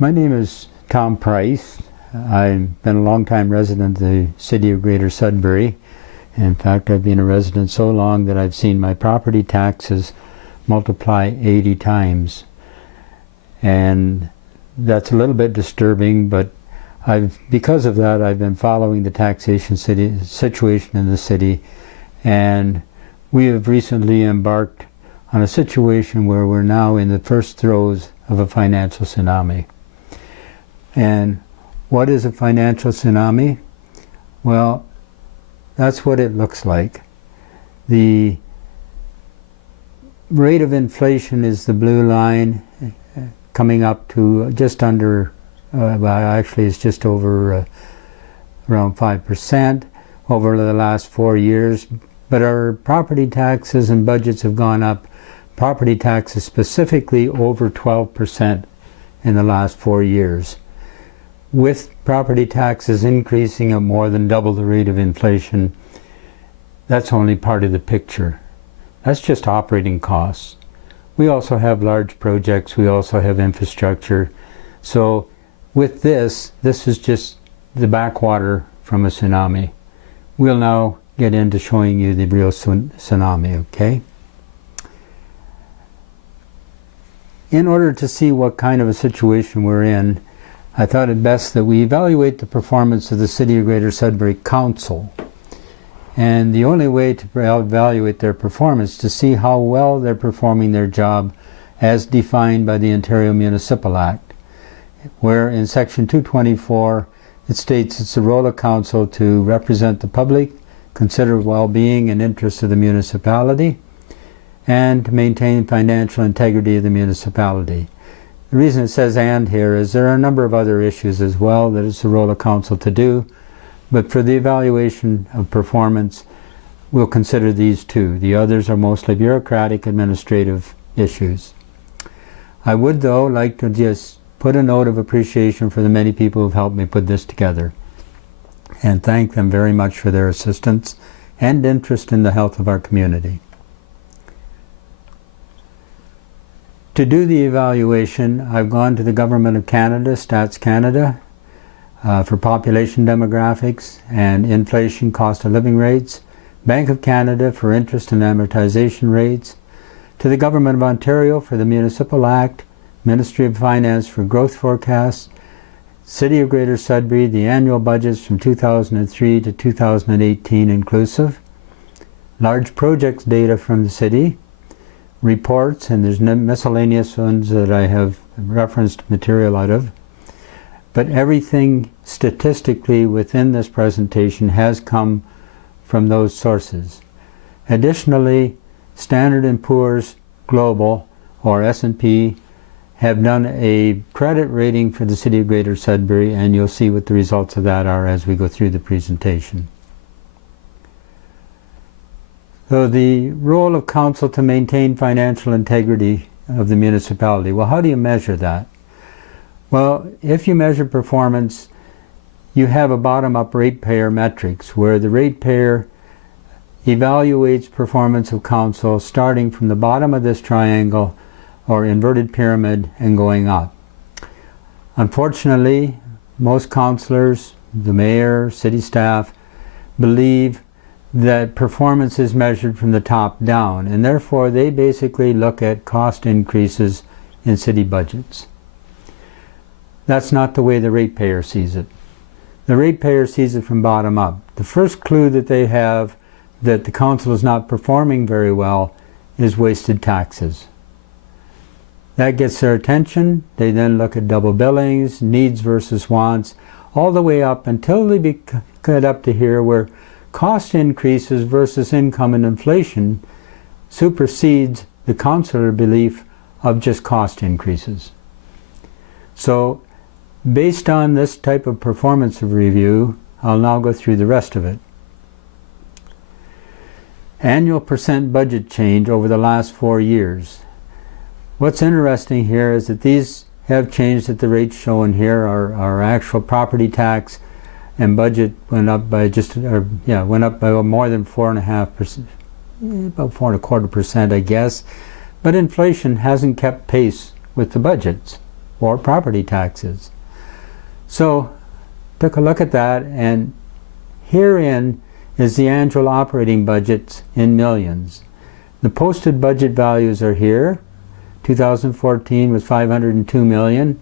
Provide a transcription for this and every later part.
My name is Tom Price. I've been a long-time resident of the city of Greater Sudbury. In fact, I've been a resident so long that I've seen my property taxes multiply 80 times. And that's a little bit disturbing, but because of that, I've been following the taxation situation in the city, and we have recently embarked on a situation where we're now in the first throes of a financial tsunami. And what is a financial tsunami? Well, that's what it looks like. The rate of inflation is the blue line, coming up to just under, actually it's just over around 5% over the last 4 years. But our property taxes and budgets have gone up, property taxes specifically over 12% in the last 4 years. With property taxes increasing at more than double the rate of inflation, that's only part of the picture. That's just operating costs. We also have large projects, we also have infrastructure. So with this is just the backwater from a tsunami. We'll now get into showing you the real tsunami, okay? In order to see what kind of a situation we're in, I thought it best that we evaluate the performance of the City of Greater Sudbury Council. And the only way to evaluate their performance is to see how well they're performing their job as defined by the Ontario Municipal Act, where in Section 224 it states it's the role of council to represent the public, consider well-being and interests of the municipality, and to maintain financial integrity of the municipality. The reason it says "and" here is there are a number of other issues as well that it's the role of council to do, but for the evaluation of performance, we'll consider these two. The others are mostly bureaucratic administrative issues. I would, though, like to just put a note of appreciation for the many people who've helped me put this together, and thank them very much for their assistance and interest in the health of our community. To do the evaluation, I've gone to the Government of Canada, Stats Canada, for population demographics and inflation cost of living rates, Bank of Canada for interest and amortization rates, to the Government of Ontario for the Municipal Act, Ministry of Finance for growth forecasts, City of Greater Sudbury, the annual budgets from 2003 to 2018 inclusive, large projects data from the city, reports, and there's miscellaneous ones that I have referenced material out of, but everything statistically within this presentation has come from those sources. Additionally, Standard & Poor's Global, or S&P, have done a credit rating for the City of Greater Sudbury, and you'll see what the results of that are as we go through the presentation. So the role of council to maintain financial integrity of the municipality. Well, how do you measure that? Well, if you measure performance, you have a bottom-up ratepayer metrics where the ratepayer evaluates performance of council starting from the bottom of this triangle or inverted pyramid and going up. Unfortunately, most councillors, the mayor, city staff, believe that performance is measured from the top down, and therefore they basically look at cost increases in city budgets. That's not the way the ratepayer sees it. The ratepayer sees it from bottom up. The first clue that they have that the council is not performing very well is wasted taxes. That gets their attention. They then look at double billings, needs versus wants, all the way up until they get up to here where cost increases versus income and inflation supersedes the councillor belief of just cost increases. So based on this type of performance review, I'll now go through the rest of it. Annual percent budget change over the last 4 years. What's interesting here is that these have changed at the rates shown here. Our actual property tax and budget went up by went up by more than 4.5%, about 4.25%, I guess. But inflation hasn't kept pace with the budgets. or property taxes. So took a look at that, and herein is the annual operating budgets in millions. The posted budget values are here. 2014 was 502 million,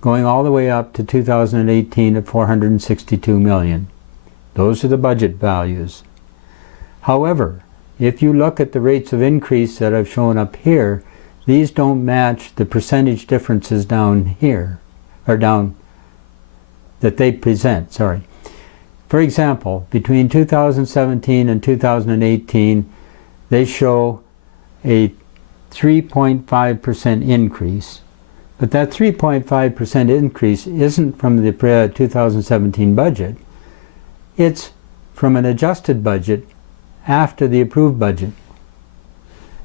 going all the way up to 2018 at 462 million. Those are the budget values. However, if you look at the rates of increase that I've shown up here, these don't match the percentage differences down here, or down that they present, sorry. For example, between 2017 and 2018, they show a 3.5% increase. But that 3.5% increase isn't from the 2017 budget. It's from an adjusted budget after the approved budget.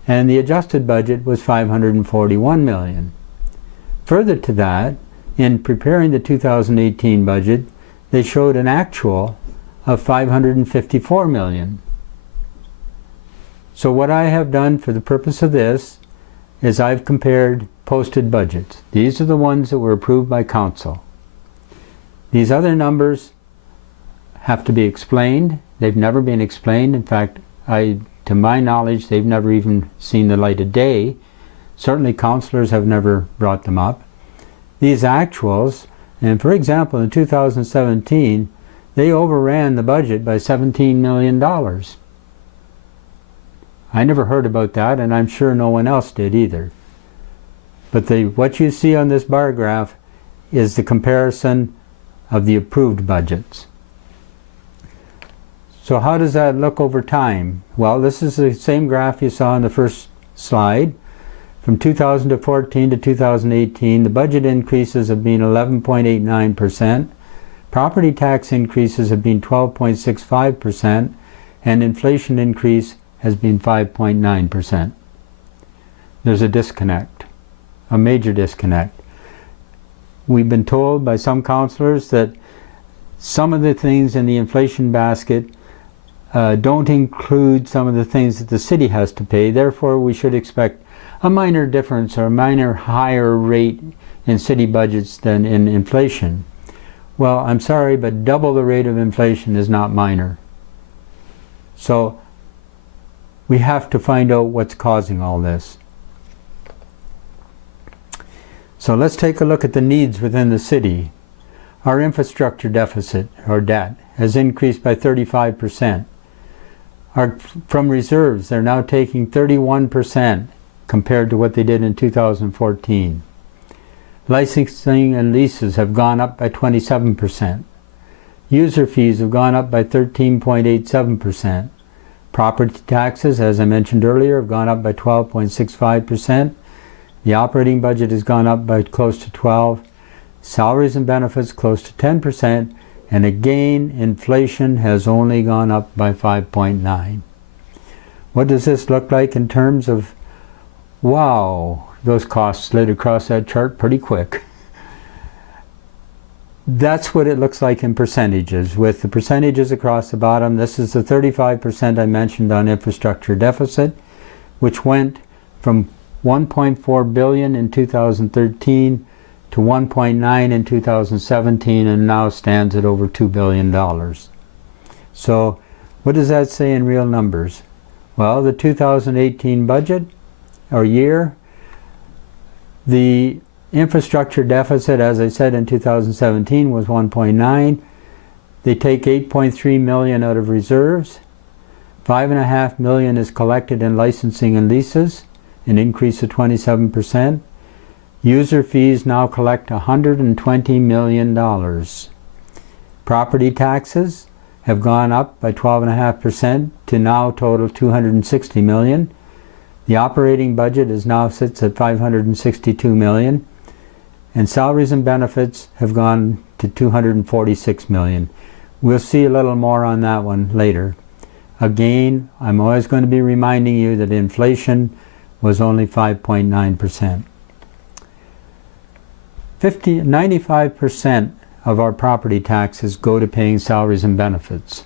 And the adjusted budget was 541 million. Further to that, in preparing the 2018 budget, they showed an actual of 554 million. So what I have done for the purpose of this is I've compared posted budgets. These are the ones that were approved by council. These other numbers have to be explained. They've never been explained. In fact, to my knowledge, they've never even seen the light of day. Certainly councillors have never brought them up. These actuals, and for example, in 2017, they overran the budget by $17 million. I never heard about that, and I'm sure no one else did either. But what you see on this bar graph is the comparison of the approved budgets. So how does that look over time? Well, this is the same graph you saw in the first slide. From 2014 to 2018, the budget increases have been 11.89%, property tax increases have been 12.65%, and inflation increase has been 5.9%. There's a disconnect, a major disconnect. We've been told by some councillors that some of the things in the inflation basket don't include some of the things that the city has to pay. Therefore, we should expect a minor difference or a minor higher rate in city budgets than in inflation. Well, I'm sorry, but double the rate of inflation is not minor. So we have to find out what's causing all this. So let's take a look at the needs within the city. Our infrastructure deficit, or debt, has increased by 35%. From reserves, they're now taking 31% compared to what they did in 2014. Licensing and leases have gone up by 27%. User fees have gone up by 13.87%. Property taxes, as I mentioned earlier, have gone up by 12.65%. The operating budget has gone up by close to 12%. Salaries and benefits close to 10%. And again, inflation has only gone up by 5.9%. What does this look like in terms of, wow, those costs slid across that chart pretty quick. That's what it looks like in percentages. With the percentages across the bottom, this is the 35% I mentioned on infrastructure deficit, which went from 1.4 billion in 2013 to 1.9 in 2017 and now stands at over $2 billion. So what does that say in real numbers? Well, the 2018 budget, or year, the infrastructure deficit, as I said, in 2017 was 1.9. They take 8.3 million out of reserves. 5.5 million is collected in licensing and leases, an increase of 27%. User fees now collect $120 million. Property taxes have gone up by 12.5% to now total $260 million. The operating budget now sits at $562 million. And salaries and benefits have gone to $246 million. We'll see a little more on that one later. Again, I'm always going to be reminding you that inflation was only 5.9%. 95% of our property taxes go to paying salaries and benefits.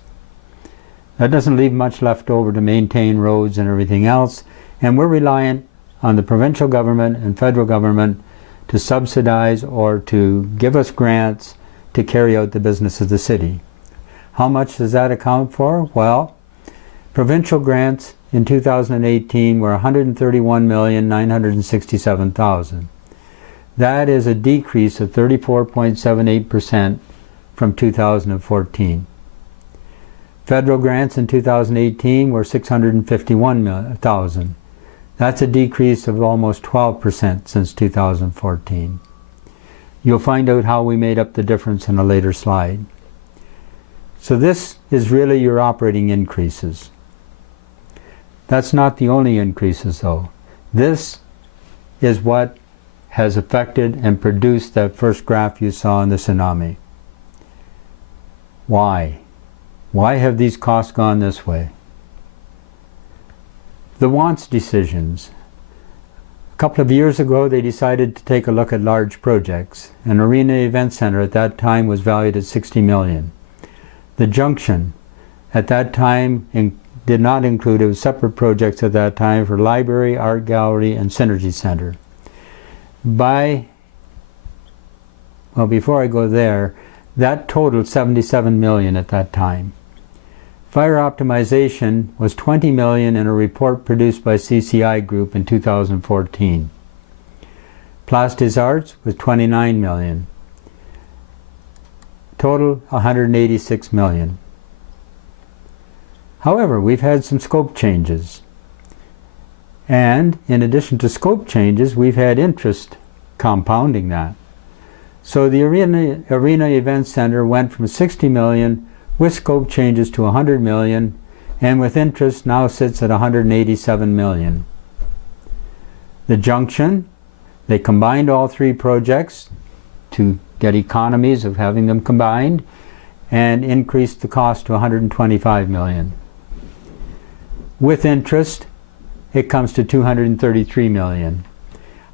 That doesn't leave much left over to maintain roads and everything else, and we're reliant on the provincial government and federal government to subsidize or to give us grants to carry out the business of the city. How much does that account for? Well, provincial grants in 2018 were $131,967,000. That is a decrease of 34.78% from 2014. Federal grants in 2018 were $651,000. That's a decrease of almost 12% since 2014. You'll find out how we made up the difference in a later slide. So this is really your operating increases. That's not the only increases though. This is what has affected and produced that first graph you saw in the tsunami. Why? Why have these costs gone this way? The wants decisions. A couple of years ago they decided to take a look at large projects. An arena event center at that time was valued at $60 million. The junction at that time did not include, it was separate projects at that time for library, art gallery, and synergy center. Before I go there, that totaled $77 million at that time. Fire optimization was $20 million in a report produced by CCI Group in 2014. Place des Arts was $29 million. Total $186 million. However, we've had some scope changes. And in addition to scope changes, we've had interest compounding that. So the Arena Event Center went from $60 million with scope changes to $100 million, and with interest now sits at $187 million. The Junction, they combined all three projects to get economies of having them combined and increased the cost to $125 million. With interest, it comes to $233 million.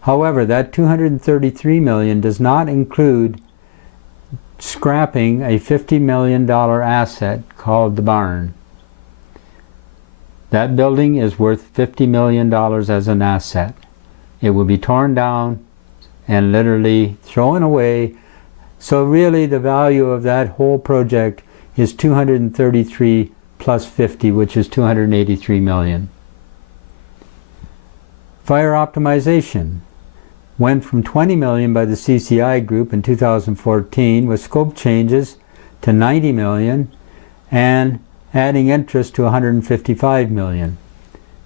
However, that $233 million does not include scrapping a $50 million asset called the barn. That building is worth $50 million as an asset. It will be torn down and literally thrown away. So really the value of that whole project is 233 plus 50, which is $283 million. Fire optimization went from $20 million by the CCI Group in 2014 with scope changes to $90 million and adding interest to $155 million.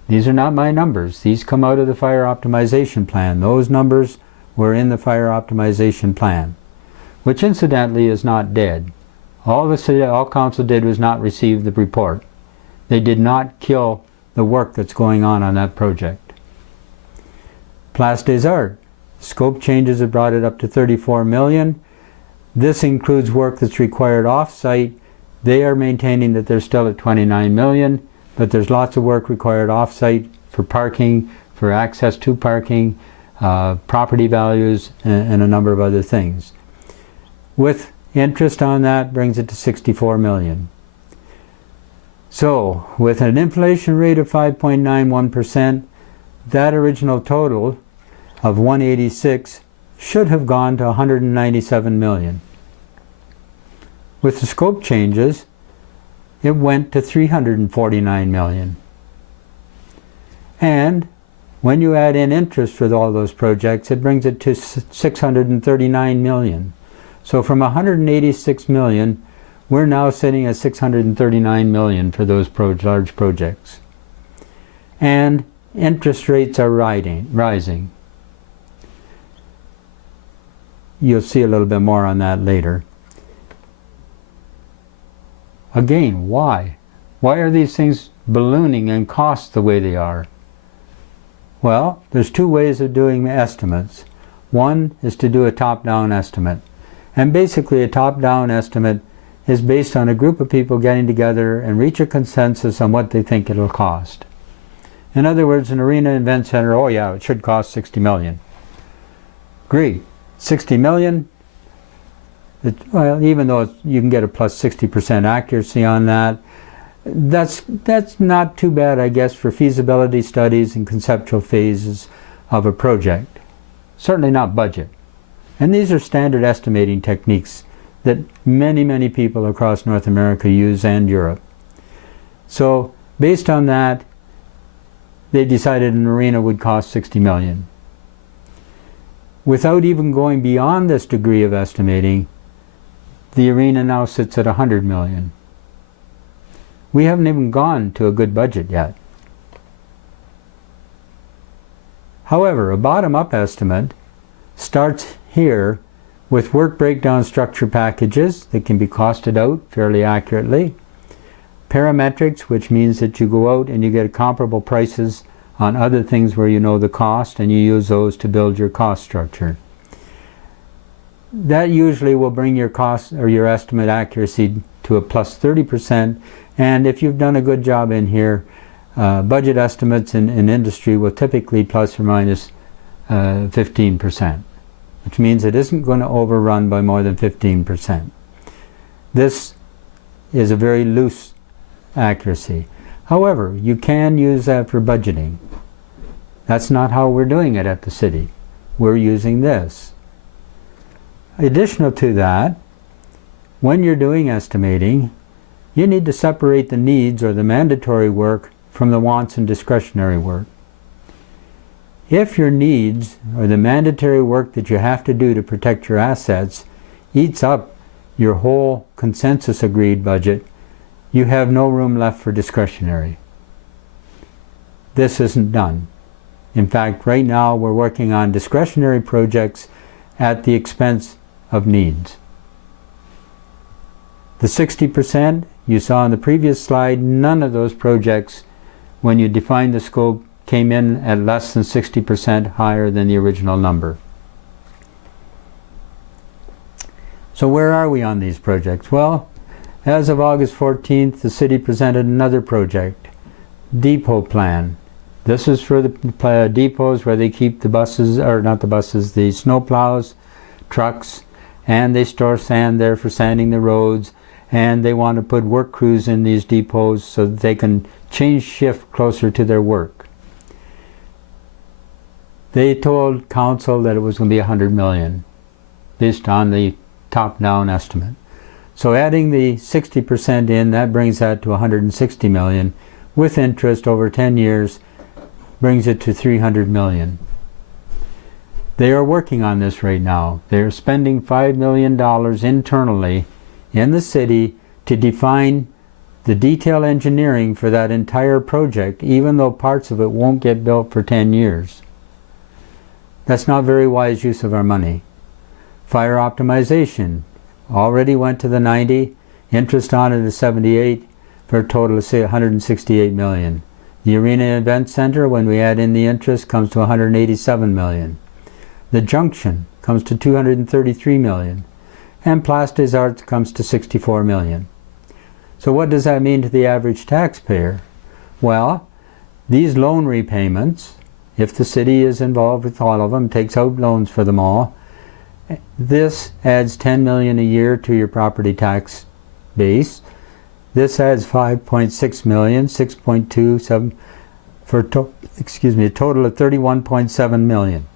These are not my numbers. These come out of the fire optimization plan. Those numbers were in the fire optimization plan, which incidentally is not dead. All council did was not receive the report. They did not kill the work that's going on that project. Place des Arts. Scope changes have brought it up to $34 million. This includes work that's required off-site. They are maintaining that they're still at $29 million, but there's lots of work required off-site for parking, for access to parking, property values, and a number of other things. With interest on that brings it to $64 million. So, with an inflation rate of 5.91%, that original total of 186 should have gone to $197 million. With the scope changes, it went to $349 million. And when you add in interest for all those projects, it brings it to $639 million. So from $186 million, we're now sitting at $639 million for those large projects. And interest rates are rising. You'll see a little bit more on that later. Again, why? Why are these things ballooning in cost the way they are? Well, there's two ways of doing estimates. One is to do a top-down estimate. And basically a top-down estimate is based on a group of people getting together and reach a consensus on what they think it'll cost. In other words, an arena event center, oh yeah, it should cost $60 million. Great. $60 million, well, even though you can get a plus 60% accuracy on that, that's not too bad, I guess, for feasibility studies and conceptual phases of a project. Certainly not budget. And these are standard estimating techniques that many people across North America use, and Europe. So based on that, they decided an arena would cost $60 million. Without even going beyond this degree of estimating, the arena now sits at $100 million. We haven't even gone to a good budget yet. However, a bottom-up estimate starts here with work breakdown structure packages that can be costed out fairly accurately. Parametrics, which means that you go out and you get comparable prices on other things where you know the cost, and you use those to build your cost structure. That usually will bring your cost or your estimate accuracy to a plus 30%, and if you've done a good job in here, budget estimates in industry will typically plus or minus 15%, which means it isn't going to overrun by more than 15%. This is a very loose accuracy. However, you can use that for budgeting. That's not how we're doing it at the city. We're using this. Additional to that, when you're doing estimating, you need to separate the needs or the mandatory work from the wants and discretionary work. If your needs, or the mandatory work that you have to do to protect your assets, eats up your whole consensus agreed budget, you have no room left for discretionary. This isn't done. In fact, right now we're working on discretionary projects at the expense of needs. The 60% you saw on the previous slide, none of those projects, when you define the scope, came in at less than 60% higher than the original number. So where are we on these projects? Well, as of August 14th, the city presented another project, depot plan. This is for the depots where they keep the buses, or not the buses, the snow plows, trucks, and they store sand there for sanding the roads, and they want to put work crews in these depots so that they can change shift closer to their work. They told council that it was going to be $100 million based on the top-down estimate. So adding the 60% in, that brings that to $160 million. With interest over 10 years, brings it to $300 million. They are working on this right now. They are spending $5 million internally in the city to define the detail engineering for that entire project, even though parts of it won't get built for 10 years. That's not very wise use of our money. Fire optimization already went to the 90, interest on it is 78, for a total of $168 million. The Arena Event Center, when we add in the interest, comes to $187 million. The Junction comes to $233 million. And Place des Arts comes to $64 million. So what does that mean to the average taxpayer? Well, these loan repayments, if the city is involved with all of them, takes out loans for them all, this adds $10 million a year to your property tax base. This adds $5.6 million, 6.27 for a total of $31.7 million.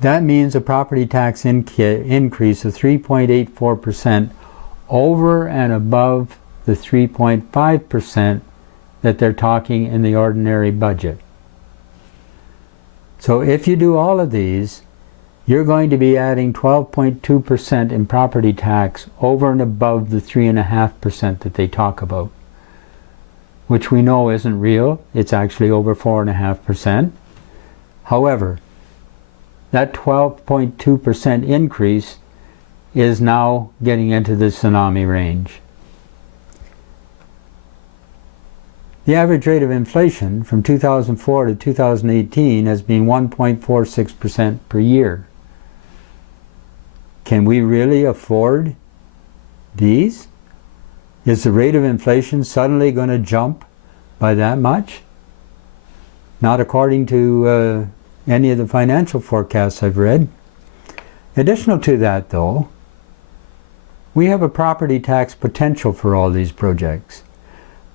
That means a property tax increase of 3.84% over and above the 3.5% that they're talking in the ordinary budget. So if you do all of these, you're going to be adding 12.2% in property tax over and above the 3.5% that they talk about, which we know isn't real. It's actually over 4.5%. However, that 12.2% increase is now getting into the tsunami range. The average rate of inflation from 2004 to 2018 has been 1.46% per year. Can we really afford these? Is the rate of inflation suddenly going to jump by that much? Not according to any of the financial forecasts I've read. Additional to that, though, we have a property tax potential for all these projects.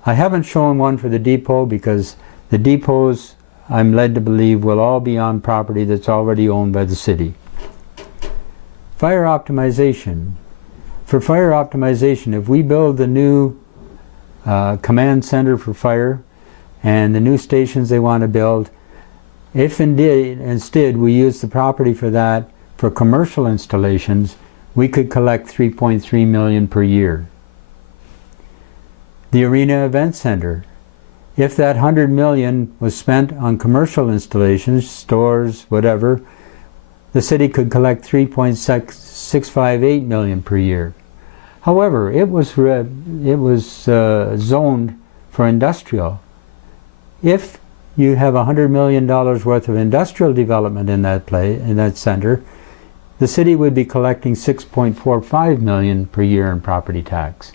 I haven't shown one for the depot because the depots, I'm led to believe, will all be on property that's already owned by the city. Fire optimization. For fire optimization, if we build the new command center for fire and the new stations they want to build, if instead we use the property for that for commercial installations, we could collect $3.3 million per year. The Arena Event Center. If that $100 million was spent on commercial installations, stores, whatever, the city could collect $3.658 million per year. However, it was zoned for industrial. If you have $100 million worth of industrial development in that center, the city would be collecting $6.45 million per year in property tax.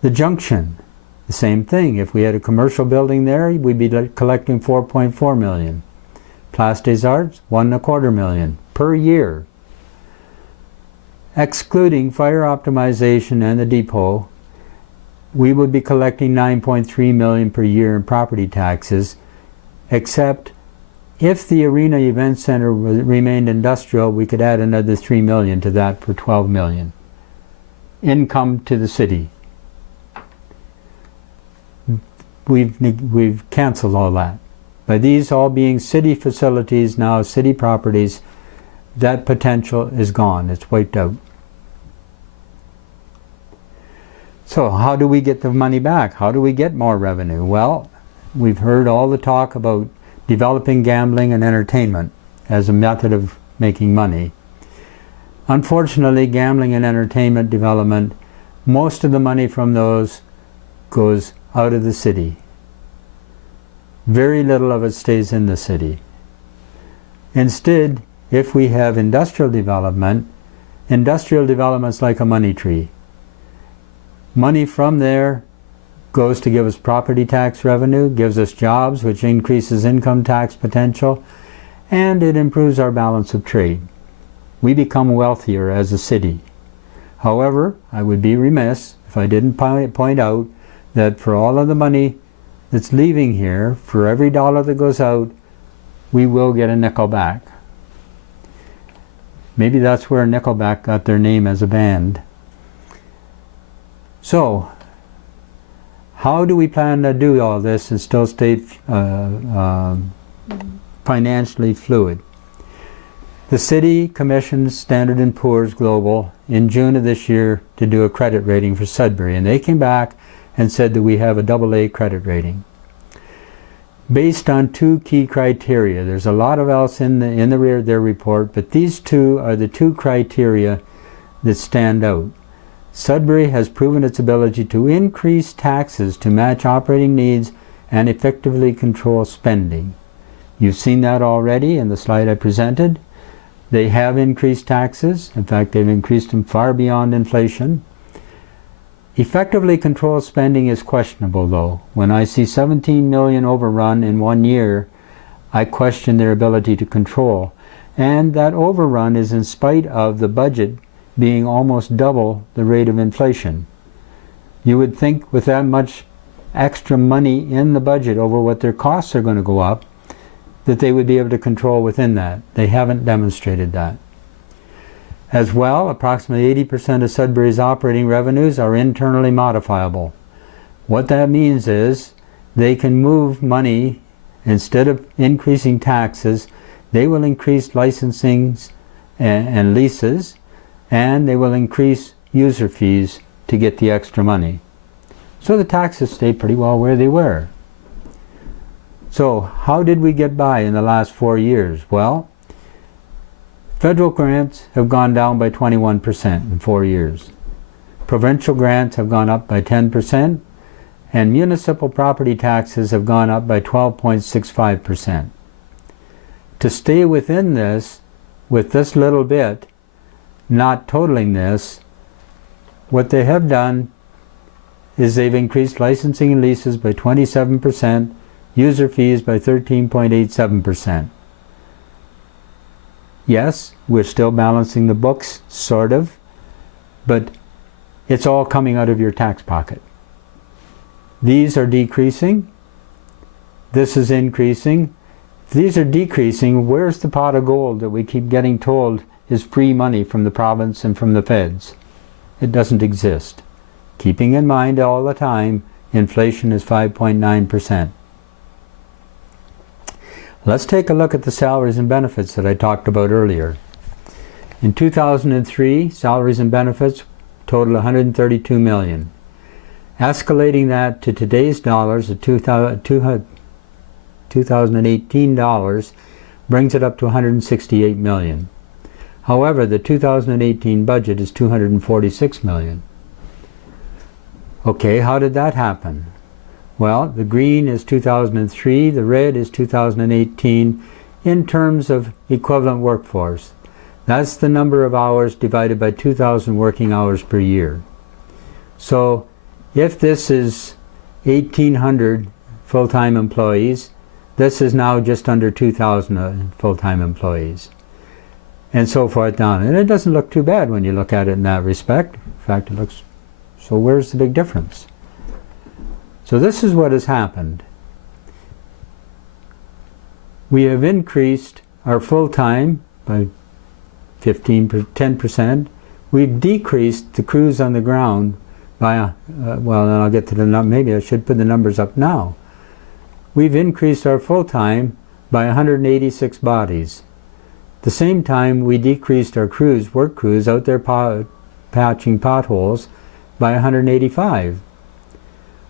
The Junction, the same thing. If we had a commercial building there, we'd be collecting $4.4 million. Place des Arts, $1.25 million per year. Excluding fire optimization and the depot, we would be collecting $9.3 million per year in property taxes, except if the Arena Event Center remained industrial, we could add another $3 million to that for $12 million. Income to the city. We've canceled all that. By these all being city facilities, now city properties, that potential is gone. It's wiped out. So how do we get the money back? How do we get more revenue? Well, we've heard all the talk about developing gambling and entertainment as a method of making money. Unfortunately, gambling and entertainment development, most of the money from those goes out of the city. Very little of it stays in the city. Instead, if we have industrial development's like a money tree. Money from there goes to give us property tax revenue, gives us jobs, which increases income tax potential, and it improves our balance of trade. We become wealthier as a city. However, I would be remiss if I didn't point out that for all of the money that's leaving here, for every dollar that goes out, we will get a nickel back. Maybe that's where Nickelback got their name as a band. So, how do we plan to do all this and still stay financially fluid? The city commissioned Standard & Poor's Global in June of this year to do a credit rating for Sudbury, and they came back and said that we have a AA credit rating. Based on two key criteria. There's a lot of else in the rear of their report, but these two are the two criteria that stand out. Sudbury has proven its ability to increase taxes to match operating needs and effectively control spending. You've seen that already in the slide I presented. They have increased taxes. In fact, they've increased them far beyond inflation. Effectively control spending is questionable, though. When I see 17 million overrun in 1 year, I question their ability to control. And that overrun is in spite of the budget being almost double the rate of inflation. You would think with that much extra money in the budget over what their costs are going to go up, that they would be able to control within that. They haven't demonstrated that. As well, approximately 80% of Sudbury's operating revenues are internally modifiable. What that means is they can move money, instead of increasing taxes, they will increase licensing and leases, and they will increase user fees to get the extra money. So the taxes stay pretty well where they were. So how did we get by in the last 4 years? Well, federal grants have gone down by 21% in 4 years. Provincial grants have gone up by 10%, and municipal property taxes have gone up by 12.65%. To stay within this, with this little bit, not totaling this, what they have done is they've increased licensing and leases by 27%, user fees by 13.87%. Yes, we're still balancing the books, sort of, but it's all coming out of your tax pocket. These are decreasing. This is increasing. If these are decreasing, where's the pot of gold that we keep getting told is free money from the province and from the feds. It doesn't exist. Keeping in mind all the time, inflation is 5.9%. Let's take a look at the salaries and benefits that I talked about earlier. In 2003, salaries and benefits total $132 million. Escalating that to today's dollars, at 2018 dollars, brings it up to $168 million. However, the 2018 budget is $246 million. Okay, how did that happen? Well, the green is 2003, the red is 2018 in terms of equivalent workforce. That's the number of hours divided by 2,000 working hours per year. So, if this is 1,800 full-time employees, this is now just under 2,000 full-time employees. And so forth down. And it doesn't look too bad when you look at it in that respect. In fact, it looks, so where's the big difference? So this is what has happened. We have increased our full-time by 10%. We've decreased the crews on the ground by, well, then I'll get to the number, maybe I should put the numbers up now. We've increased our full-time by 186 bodies. At the same time, we decreased our crews, work crews, out there patching potholes by 185.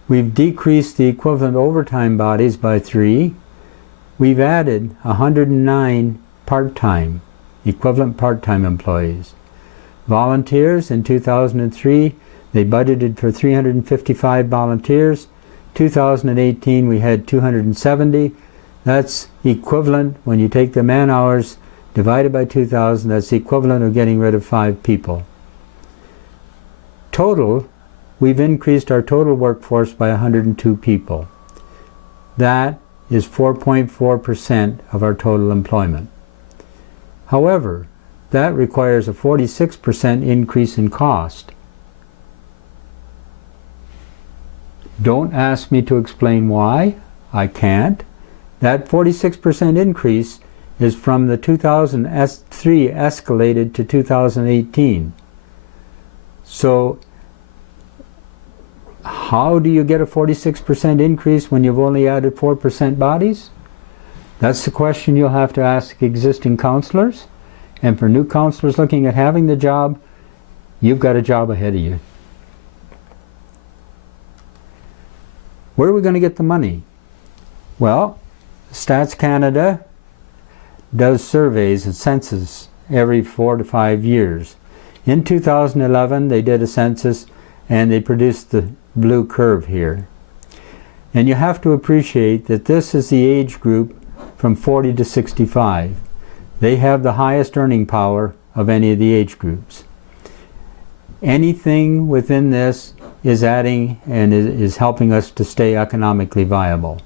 We've decreased the equivalent overtime bodies by 3. We've added 109 part-time, equivalent part-time employees. Volunteers in 2003, they budgeted for 355 volunteers. 2018 we had 270. That's equivalent, when you take the man hours divided by 2,000, that's the equivalent of getting rid of 5 people. Total, we've increased our total workforce by 102 people. That is 4.4% of our total employment. However, that requires a 46% increase in cost. Don't ask me to explain why. I can't. That 46% increase is from the 2003 escalated to 2018. So how do you get a 46% increase when you've only added 4% bodies? That's the question you'll have to ask existing counselors. And for new counselors looking at having the job, you've got a job ahead of you. Where are we going to get the money? Well, Stats Canada does surveys and census every 4 to 5 years. In 2011, they did a census and they produced the blue curve here. And you have to appreciate that this is the age group from 40 to 65. They have the highest earning power of any of the age groups. Anything within this is adding and is helping us to stay economically viable.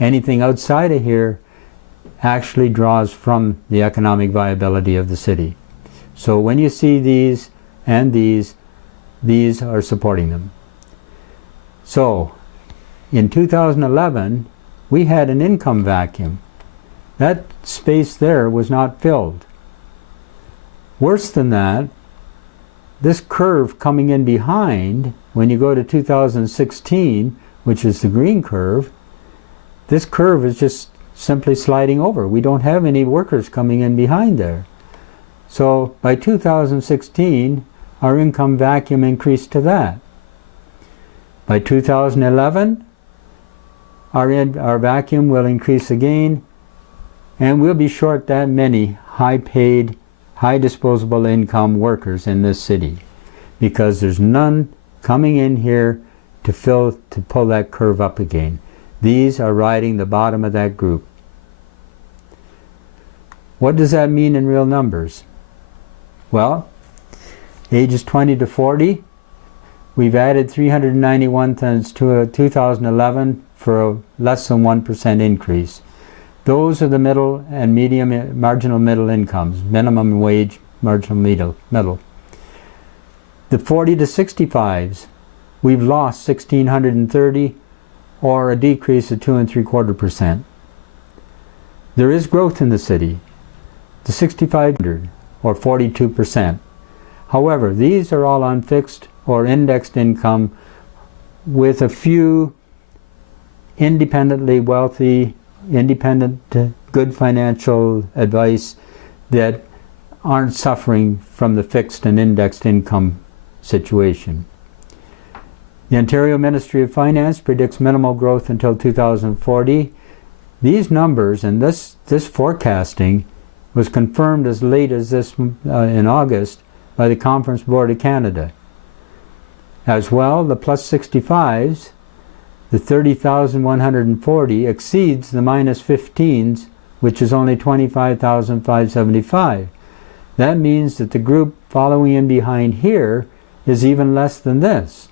Anything outside of here actually draws from the economic viability of the city. So when you see these and these are supporting them. So in 2011, we had an income vacuum. That space there was not filled. Worse than that, this curve coming in behind, when you go to 2016, which is the green curve, this curve is just simply sliding over. We don't have any workers coming in behind there. So by 2016, our income vacuum increased to that. By 2011, our vacuum will increase again, and we'll be short that many high-paid, high disposable income workers in this city, because there's none coming in here to pull that curve up again. These are riding the bottom of that group. What does that mean in real numbers? Well, ages 20 to 40, we've added 391 since 2011 for a less than 1% increase. Those are the middle and medium, marginal middle incomes, minimum wage, marginal middle. The 40 to 65s, we've lost 1,630, or a decrease of 2.75%. There is growth in the city. The 6,500, or 42%. However, these are all on fixed or indexed income with a few independently wealthy, good financial advice that aren't suffering from the fixed and indexed income situation. The Ontario Ministry of Finance predicts minimal growth until 2040. These numbers and this forecasting was confirmed as late as in August by the Conference Board of Canada. As well, the plus 65s, the 30,140 exceeds the minus 15s, which is only 25,575. That means that the group following in behind here is even less than this.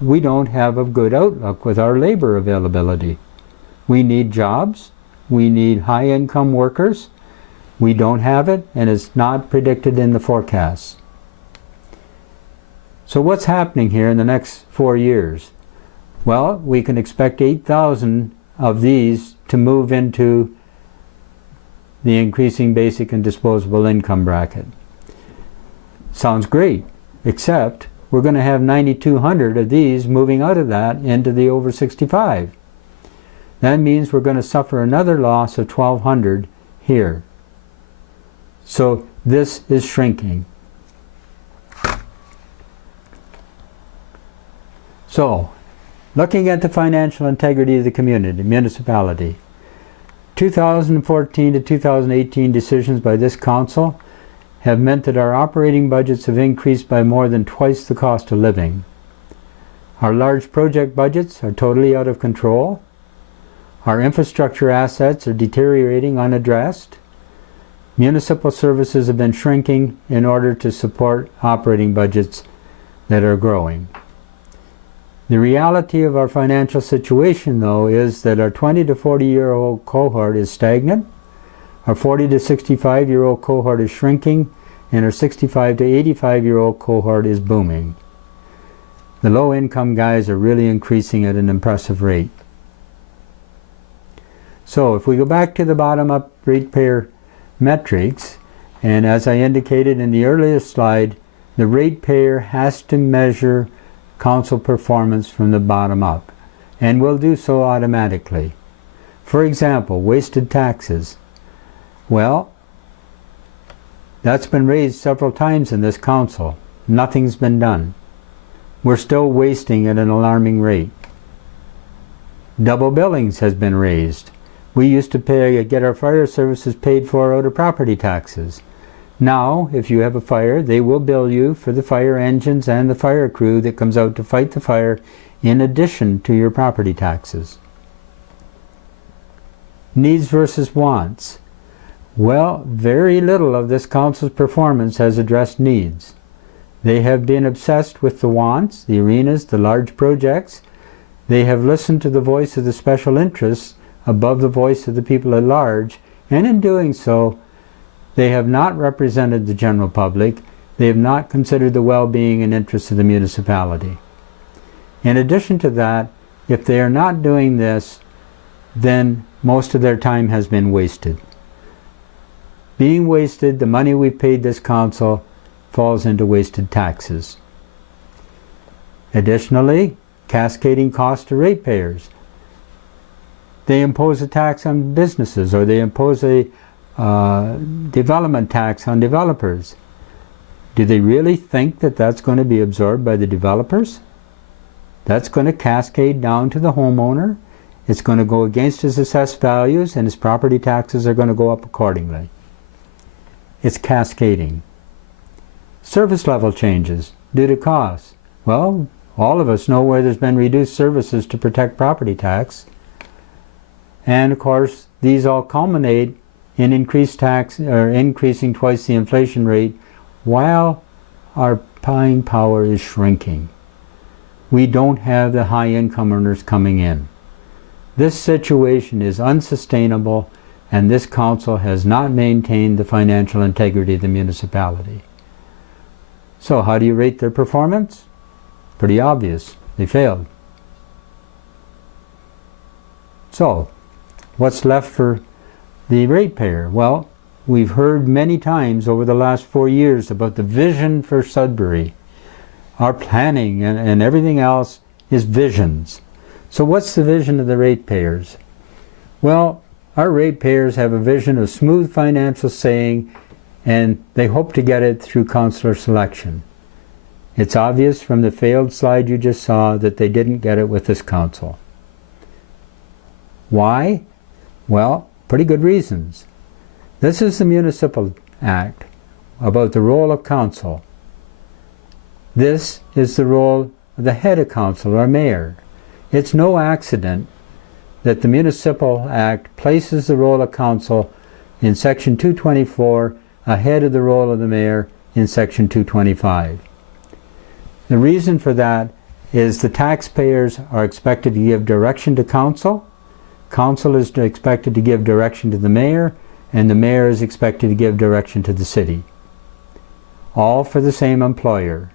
We don't have a good outlook with our labor availability. We need jobs. We need high-income workers. We don't have it, and it's not predicted in the forecasts. So what's happening here in the next 4 years? Well, we can expect 8,000 of these to move into the increasing basic and disposable income bracket. Sounds great, except we're going to have 9,200 of these moving out of that into the over 65. That means we're going to suffer another loss of 1,200 here. So this is shrinking. So, looking at the financial integrity of the community, municipality, 2014 to 2018 decisions by this council have meant that our operating budgets have increased by more than twice the cost of living. Our large project budgets are totally out of control. Our infrastructure assets are deteriorating unaddressed. Municipal services have been shrinking in order to support operating budgets that are growing. The reality of our financial situation, though, is that our 20 to 40-year-old cohort is stagnant, our 40 to 65-year-old cohort is shrinking, and our 65 to 85-year-old cohort is booming. The low-income guys are really increasing at an impressive rate. So if we go back to the bottom-up ratepayer metrics, and as I indicated in the earlier slide, the ratepayer has to measure council performance from the bottom up, and will do so automatically. For example, wasted taxes. Well, that's been raised several times in this council. Nothing's been done. We're still wasting at an alarming rate. Double billings has been raised. We used to get our fire services paid for out of property taxes. Now, if you have a fire, they will bill you for the fire engines and the fire crew that comes out to fight the fire in addition to your property taxes. Needs versus wants. Well, very little of this council's performance has addressed needs. They have been obsessed with the wants, the arenas, the large projects. They have listened to the voice of the special interests above the voice of the people at large, and in doing so, they have not represented the general public. They have not considered the well-being and interests of the municipality. In addition to that, if they are not doing this, then most of their time has been wasted. Being wasted, the money we've paid this council falls into wasted taxes. Additionally, cascading costs to ratepayers. They impose a tax on businesses, or they impose a development tax on developers. Do they really think that that's going to be absorbed by the developers? That's going to cascade down to the homeowner. It's going to go against his assessed values, and his property taxes are going to go up accordingly. It's cascading. Service level changes due to costs. Well, all of us know where there's been reduced services to protect property tax. And of course, these all culminate in increased tax, or increasing twice the inflation rate, while our buying power is shrinking. We don't have the high income earners coming in. This situation is unsustainable, and this council has not maintained the financial integrity of the municipality. So how do you rate their performance? Pretty obvious. They failed. So, what's left for the ratepayer? Well, we've heard many times over the last 4 years about the vision for Sudbury. Our planning and everything else is visions. So what's the vision of the ratepayers? Well, our ratepayers have a vision of smooth financial saying, and they hope to get it through councillor selection. It's obvious from the failed slide you just saw that they didn't get it with this council. Why? Well, pretty good reasons. This is the Municipal Act about the role of council. This is the role of the head of council, or mayor. It's no accident that the Municipal Act places the role of council in Section 224 ahead of the role of the mayor in Section 225. The reason for that is the taxpayers are expected to give direction to council, council is expected to give direction to the mayor, and the mayor is expected to give direction to the city. All for the same employer,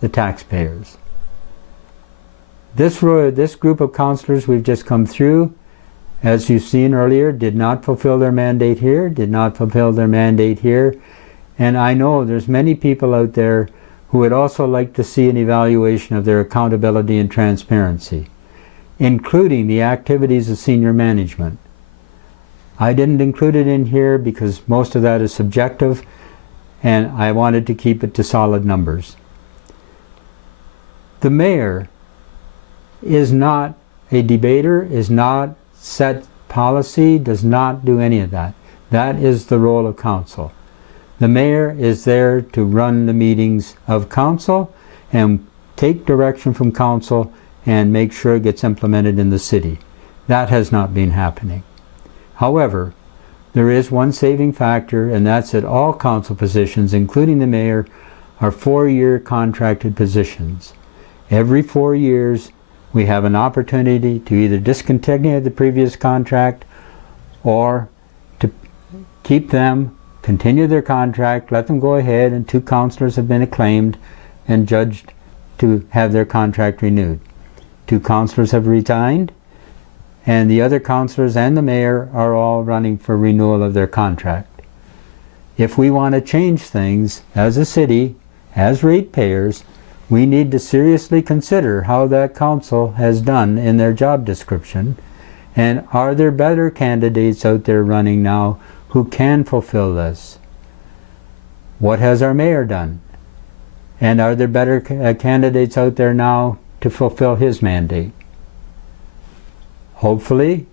the taxpayers. This group of councillors we've just come through, as you've seen earlier, did not fulfill their mandate here, did not fulfill their mandate here, and I know there's many people out there who would also like to see an evaluation of their accountability and transparency, including the activities of senior management. I didn't include it in here because most of that is subjective, and I wanted to keep it to solid numbers. The mayor is not a debater, is not set policy, does not do any of that. That is the role of council. The mayor is there to run the meetings of council and take direction from council and make sure it gets implemented in the city. That has not been happening. However, there is one saving factor, and that's that all council positions, including the mayor, are 4-year contracted positions. Every 4 years, we have an opportunity to either discontinue the previous contract or to keep them, continue their contract, let them go ahead, and 2 councillors have been acclaimed and judged to have their contract renewed. 2 councillors have resigned, and the other councillors and the mayor are all running for renewal of their contract. If we want to change things as a city, as ratepayers, we need to seriously consider how that council has done in their job description, and are there better candidates out there running now who can fulfill this? What has our mayor done? And are there better candidates out there now to fulfill his mandate? Hopefully,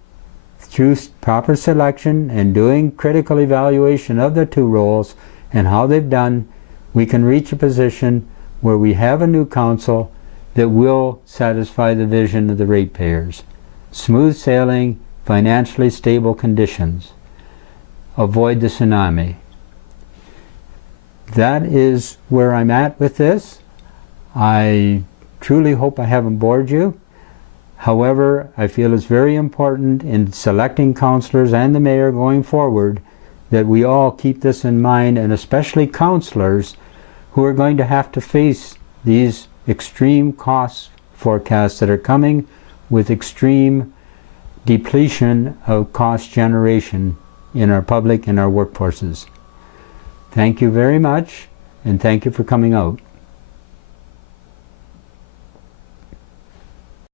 through proper selection and doing critical evaluation of the 2 roles and how they've done, we can reach a position where we have a new council that will satisfy the vision of the ratepayers. Smooth sailing, financially stable conditions. Avoid the tsunami. That is where I'm at with this. I truly hope I haven't bored you. However, I feel it's very important in selecting councillors and the mayor going forward that we all keep this in mind, and especially councillors who are going to have to face these extreme cost forecasts that are coming with extreme depletion of cost generation in our public and our workforces. Thank you very much, and thank you for coming out.